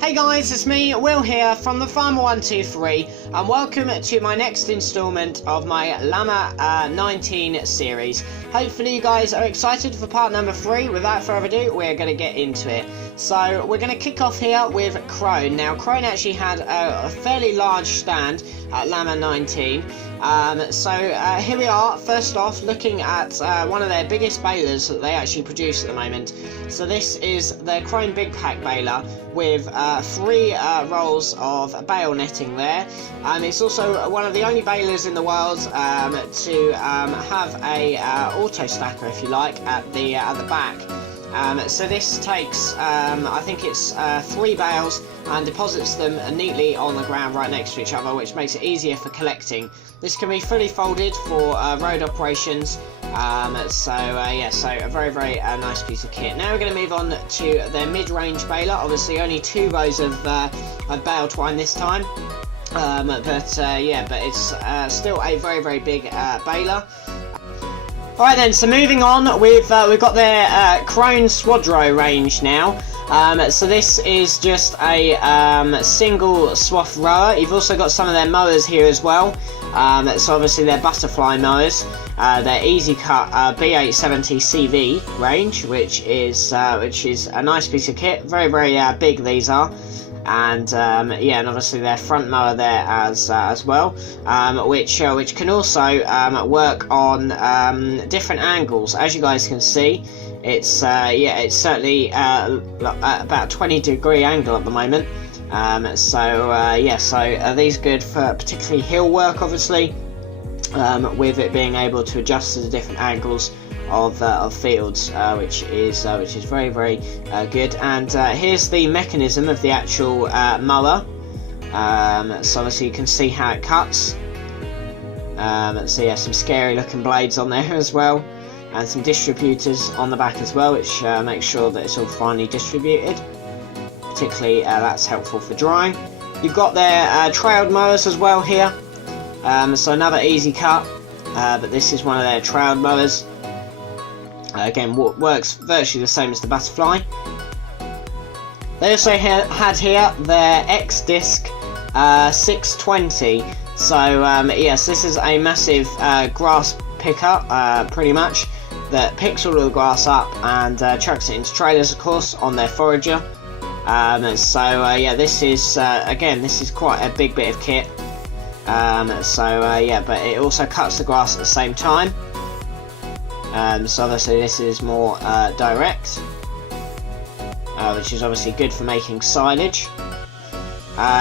Hey guys, it's me, Will here from the Lamma19 and welcome to my next instalment of my Lamma19 series. Hopefully you guys are excited for part number 3. Without further ado, we're going to get into it. So we're going to kick off here with Krone. Now Krone actually had a fairly large stand at Lamma19. Here we are, first off, looking at one of their biggest balers that they actually produce at the moment. So this is their Krone Big Pack baler with 3 rolls of bale netting there. It's also one of the only balers in the world to have a auto stacker, if you like, at the back. So this takes, I think it's 3 bales and deposits them neatly on the ground right next to each other, which makes it easier for collecting. This can be fully folded for road operations. So a very nice piece of kit. Now we're going to move on to their mid-range baler. Obviously only 2 rows of bale twine this time. But it's still a very big baler. Alright then, so moving on, we've got their Krone Swadro range now. So this is just a single swath rower. You've also got some of their mowers here as well. So obviously their butterfly mowers, their Easy Cut B870 CV range, which is a nice piece of kit. Very big these are. And and obviously their front mower there as well, which can also work on different angles. As you guys can see, it's certainly about 20-degree angle at the moment. So these are good for particularly hill work, obviously, with it being able to adjust to the different angles of fields, which is very good. And here's the mechanism of the actual mower. So obviously you can see how it cuts. So yeah, some scary looking blades on there as well, and some distributors on the back as well, which makes sure that it's all finely distributed. Particularly that's helpful for drying. You've got their trailed mowers as well here. So another Easy Cut, but this is one of their trailed mowers. Again, works virtually the same as the butterfly. They also had here their X-Disc 620. So yes, this is a massive grass picker, pretty much, that picks all of the grass up and chucks it into trailers, of course, on their forager. This is again, this is quite a big bit of kit. But it also cuts the grass at the same time. So obviously this is more direct, which is obviously good for making silage.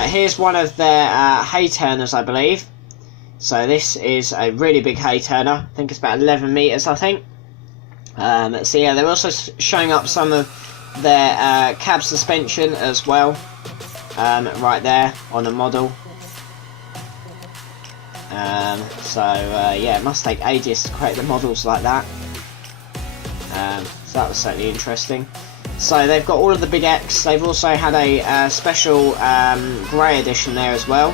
Here's one of their hay turners, I believe. So this is a really big hay turner. I think it's about 11 meters, I think. So yeah, they're also showing up some of their cab suspension as well, right there on the model. It must take ages to create the models like that. So that was certainly interesting. So they've got all of the Big X. They've also had a special grey edition there as well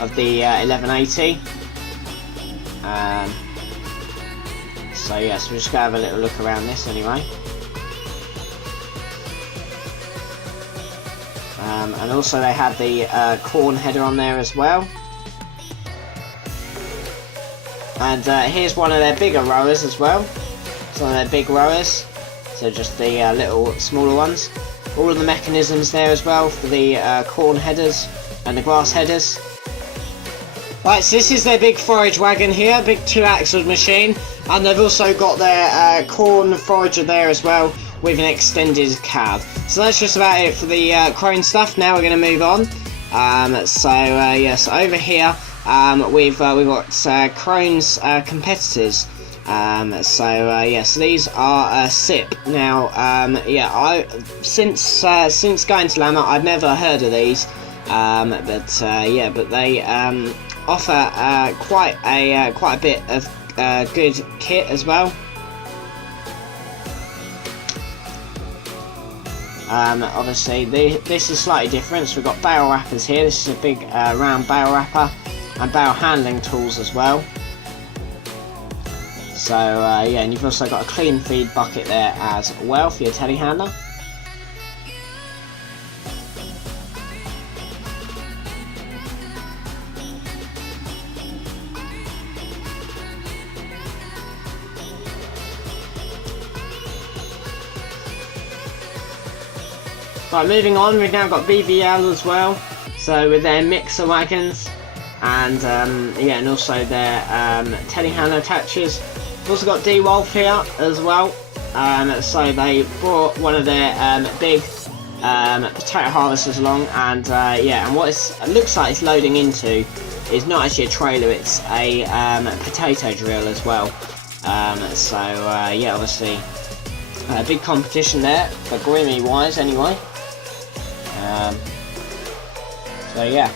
of the 1180. So we're just going to have a little look around this anyway. And also they had the Kuhn header on there as well. And here's one of their bigger rowers as well. Some of their big rowers. So just the little smaller ones. All of the mechanisms there as well for the corn headers and the grass headers. Right, so this is their big forage wagon here, big 2-axled machine. And they've also got their corn forager there as well, with an extended cab. So that's just about it for the Krone stuff. Now we're going to move on. So over here we've got Krone's competitors. So these are SIP. Now, since going to Lamma, I've never heard of these, but they offer quite a bit of good kit as well. Obviously this is slightly different. So we've got bale wrappers here. This is a big round bale wrapper, and bale handling tools as well. So and you've also got a clean feed bucket there as well for your telehandler. Right, moving on, we've now got BVL as well. So with their mixer wagons, and yeah, and also their telehandler attaches. We've also got D-Wolf here as well. So they brought one of their big potato harvesters along, and yeah, and what it looks like it's loading into is not actually a trailer, it's a potato drill as well. So yeah, obviously a big competition there for Grimmy wise anyway. So yeah.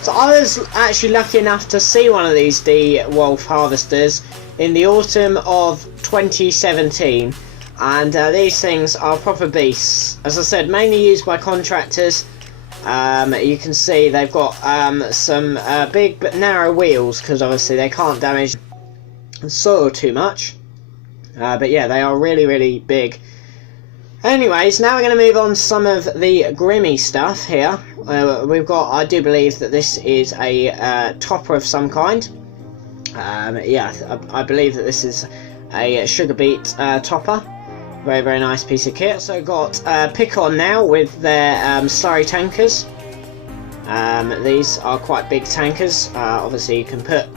So I was actually lucky enough to see one of these D-Wolf harvesters in the autumn of 2017, and these things are proper beasts. As I said, mainly used by contractors. You can see they've got some big but narrow wheels, because obviously they can't damage the soil too much. But yeah, they are really, really big. Anyways, now we're going to move on to some of the Grimmy stuff here. We've got, I do believe that this is a topper of some kind. Yeah, I believe that this is a sugar beet topper. Very, very nice piece of kit. Also got Pick-On now with their slurry tankers. These are quite big tankers. Obviously, you can put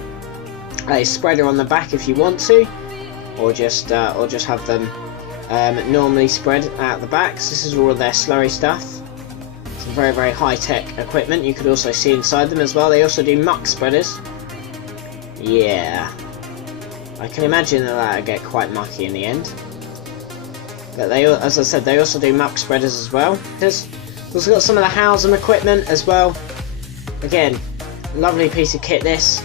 a spreader on the back if you want to, or just have them normally spread out the back. So this is all of their slurry stuff. Some very, very high-tech equipment. You could also see inside them as well. They also do muck spreaders. Yeah, I can imagine that that'll get quite mucky in the end. But they, as I said, they also do muck spreaders as well. We've also got some of the Howsam equipment as well. Again, lovely piece of kit this.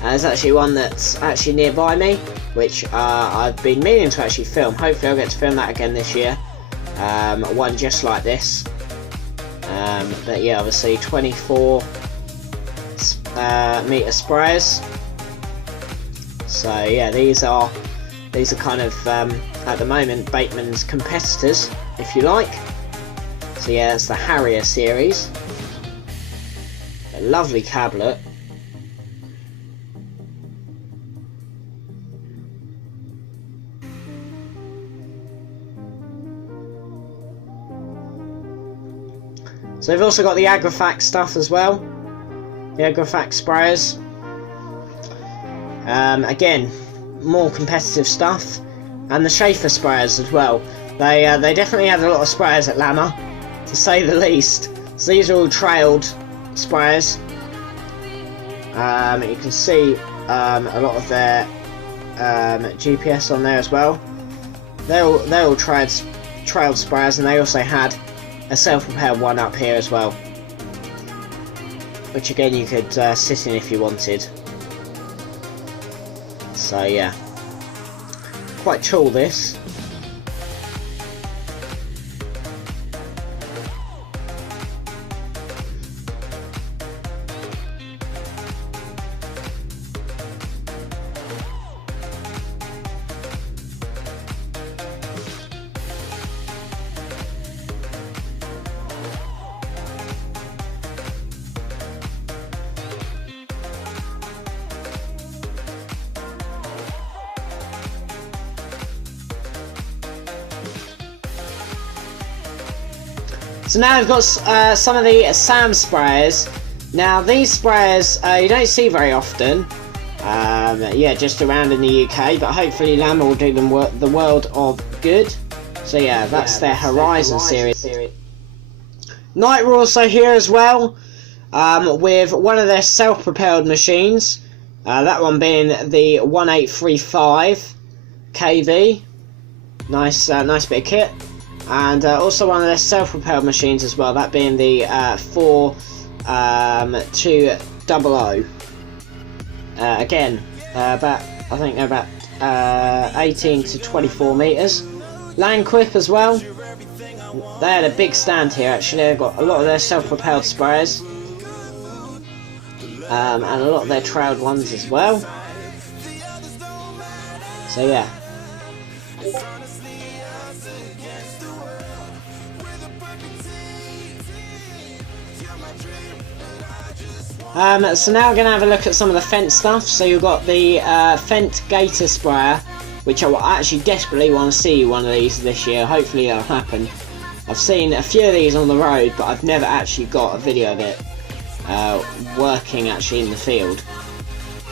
There's actually one that's actually nearby me, which I've been meaning to actually film. Hopefully I'll get to film that again this year. One just like this. But yeah, obviously 24 meter sprayers. So yeah, these are kind of at the moment Bateman's competitors, if you like. So yeah, it's the Harrier series. A lovely tablet. So we've also got the Agrifax stuff as well. The Agrifax sprayers. Again, more competitive stuff. And the Schaefer sprayers as well. They definitely had a lot of sprayers at Lamma, to say the least. So these are all trailed sprayers. You can see a lot of their GPS on there as well. They're all trailed sprayers, and they also had a self-propelled one up here as well, which again you could sit in if you wanted. So yeah, quite cool this. So now we've got some of the SAM sprayers. Now these sprayers you don't see very often, yeah, just around in the UK, but hopefully Lamma will do them the world of good. So yeah, that's their Horizon series. Night Raw also here as well, with one of their self-propelled machines, that one being the 1835 KV. Nice bit of kit. And also one of their self-propelled machines as well, that being the 4200. Again, about, I think they're about 18 to 24 metres. Landquip as well. They had a big stand here actually. They've got a lot of their self-propelled sprayers. And a lot of their trailed ones as well. So yeah. So now we're going to have a look at some of the Fendt stuff. So you've got the Fendt Gator sprayer, which I actually desperately want to see one of these this year. Hopefully it'll happen. I've seen a few of these on the road, but I've never actually got a video of it working actually in the field.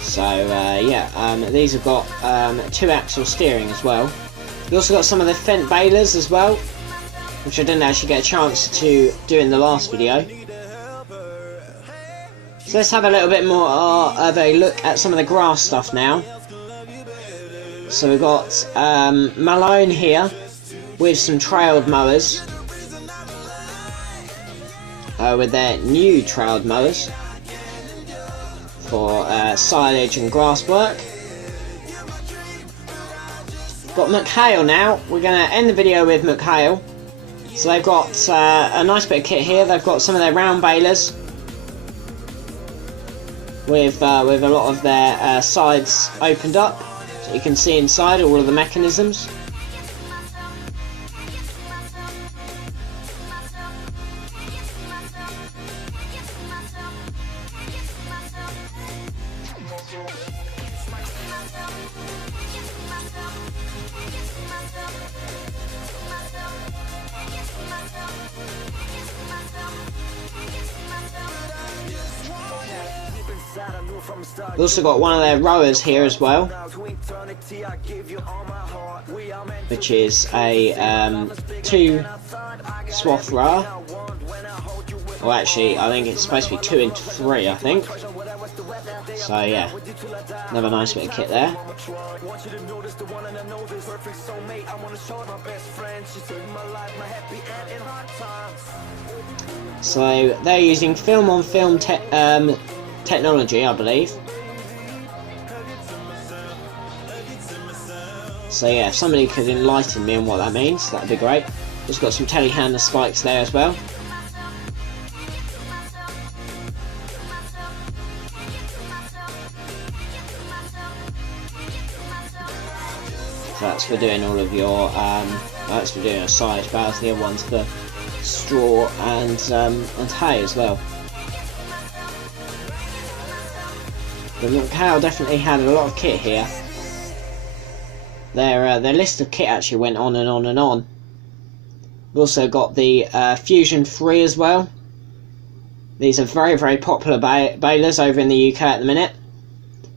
So yeah, these have got 2-axle steering as well. We've also got some of the Fendt balers as well, which I didn't actually get a chance to do in the last video. So let's have a little bit more of a look at some of the grass stuff now. So we've got Malone here with some trailed mowers, with their new trailed mowers for silage and grass work. Got McHale now. We're going to end the video with McHale. So they've got a nice bit of kit here. They've got some of their round balers with a lot of their sides opened up, so you can see inside all of the mechanisms. We've also got one of their rowers here as well, which is a 2-swath rower. Well, actually, I think it's supposed to be 2 into 3, I think. So yeah, another nice bit of kit there. So they're using film-on-film technology, I believe. So yeah, if somebody could enlighten me on what that means, that'd be great. Just got some telehandler spikes there as well. So that's for doing all of your, that's for doing a silage bales. The other one's for straw and hay as well. The McHale definitely had a lot of kit here. Their list of kit actually went on and on and on. We've also got the Fusion 3 as well. These are very, very popular balers over in the UK at the minute.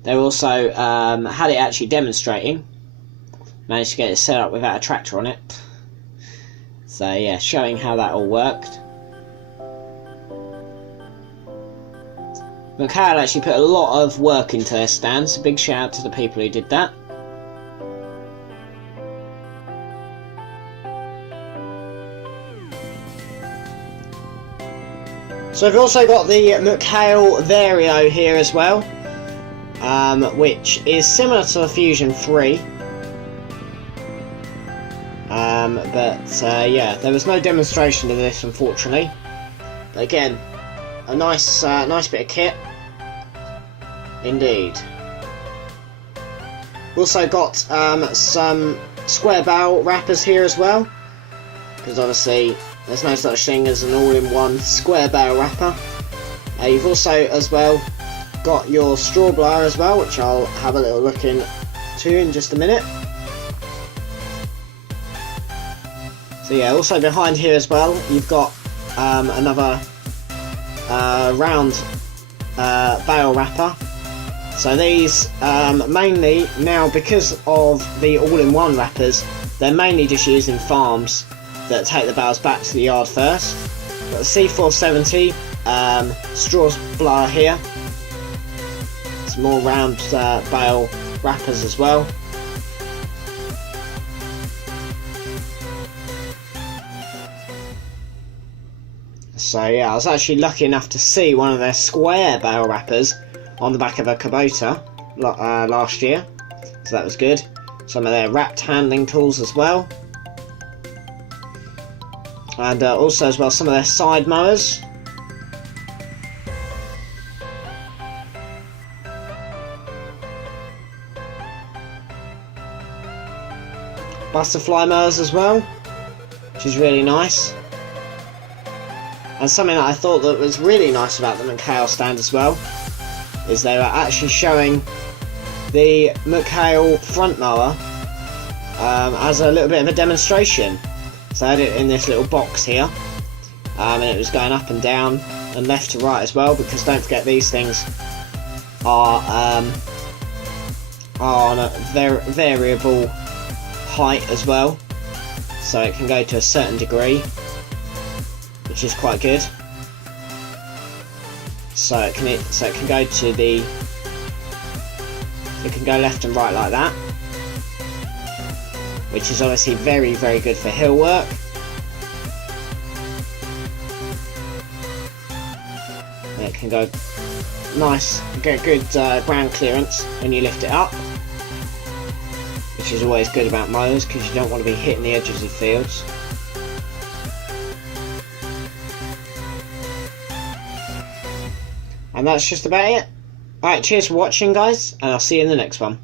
They're also had it actually demonstrating. Managed to get it set up without a tractor on it. So yeah, showing how that all worked. McHale actually put a lot of work into their stands. A big shout out to the people who did that. So we've also got the McHale Vario here as well, which is similar to the Fusion 3. Yeah, there was no demonstration of this, unfortunately. But again, a nice bit of kit, indeed. We've also got some square barrel wrappers here as well, because obviously there's no such thing as an all-in-one square barrel wrapper. You've also as well got your straw blower as well, which I'll have a little look into in just a minute. So yeah, also behind here as well, you've got another round bale wrapper. So these mainly, now because of the all-in-one wrappers, they're mainly just used in farms that take the bales back to the yard first. Got the C470 straw blower here. Some more round bale wrappers as well. So yeah, I was actually lucky enough to see one of their square bale wrappers on the back of a Kubota last year, so that was good. Some of their wrapped handling tools as well, and also as well some of their side mowers. Butterfly mowers as well, which is really nice. And something that I thought that was really nice about the McHale stand as well is they were actually showing the McHale front mower as a little bit of a demonstration. So I had it in this little box here, and it was going up and down and left to right as well, because don't forget these things are on a variable height as well, so it can go to a certain degree, which is quite good. So it can go to the, it can go left and right like that, which is obviously very, very good for hill work. And it can go nice, get good ground clearance when you lift it up, which is always good about mowers, because you don't want to be hitting the edges of fields. And that's just about it. Alright, cheers for watching, guys, and I'll see you in the next one.